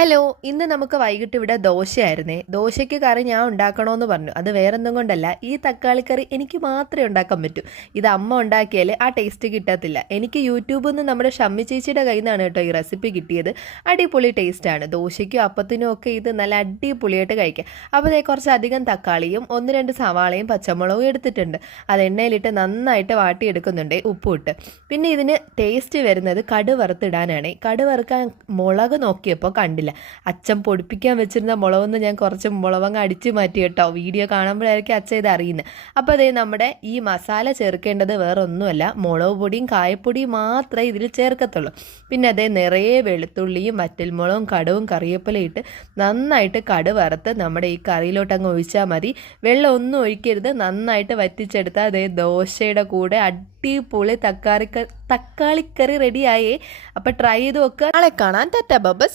Hello, ഇന്ന് നമുക്ക് വൈകിട്ട് ഇവിടെ ദോശയായിരുന്നേ. ദോശയ്ക്ക് കറി ഞാൻ ഉണ്ടാക്കണമെന്ന് പറഞ്ഞു. അത് വേറൊന്നും കൊണ്ടല്ല, ഈ തക്കാളിക്കറി എനിക്ക് മാത്രമേ ഉണ്ടാക്കാൻ പറ്റൂ. ഇത് അമ്മ ഉണ്ടാക്കിയാൽ ആ ടേസ്റ്റ് കിട്ടത്തില്ല. എനിക്ക് യൂട്യൂബിൽ നിന്ന് നമ്മുടെ ഷമ്മി ചേച്ചിയുടെ കയ്യിൽ നിന്നാണ് കേട്ടോ ഈ റെസിപ്പി കിട്ടിയത്. അടിപൊളി ടേസ്റ്റാണ്. ദോശയ്ക്കും അപ്പത്തിനും ഒക്കെ ഇത് നല്ല അടിപൊളിയായിട്ട് കഴിക്കാം. അപ്പോൾ അതേ കുറച്ചധികം തക്കാളിയും 1-2 സവാളയും പച്ചമുളകും എടുത്തിട്ടുണ്ട്. അത് എണ്ണയിലിട്ട് നന്നായിട്ട് വാട്ടിയെടുക്കുന്നുണ്ട്, ഉപ്പും ഇട്ട്. പിന്നെ ഇതിന് ടേസ്റ്റ് വരുന്നത് കടു വറുത്തിടാനാണ്. കടു വറുക്കാൻ മുളക് നോക്കിയപ്പോൾ കണ്ടില്ല. അച്ഛൻ പൊടിപ്പിക്കാൻ വെച്ചിരുന്ന മുളകൊന്ന് ഞാൻ കുറച്ച് മുളകങ്ങ് അടിച്ചു മാറ്റി കേട്ടോ. വീഡിയോ കാണുമ്പോഴായിരിക്കും അച്ഛൻ ഇത് അറിയുന്നത്. അപ്പോൾ അതേ നമ്മുടെ ഈ മസാല ചേർക്കേണ്ടത് വേറെ ഒന്നുമല്ല, മുളക് പൊടിയും കായപ്പൊടിയും മാത്രമേ ഇതിൽ ചേർക്കത്തുള്ളൂ. പിന്നെ അതേ നിറയെ വെളുത്തുള്ളിയും വറ്റൽമുളകും കടുവും കറിവേപ്പിലയും ഇട്ട് നന്നായിട്ട് കടു വറുത്ത് നമ്മുടെ ഈ കറിയിലോട്ട് അങ്ങ് ഒഴിച്ചാൽ മതി. വെള്ളം ഒന്നും ഒഴിക്കരുത്. നന്നായിട്ട് വറ്റിച്ചെടുത്താൽ അതേ ദോശയുടെ കൂടെ അടിപൊളി തക്കാളിക്കറി റെഡിയായേ. അപ്പോൾ ട്രൈ ചെയ്ത് നോക്കുക. നാളെ കാണാൻ. Tata bye bye.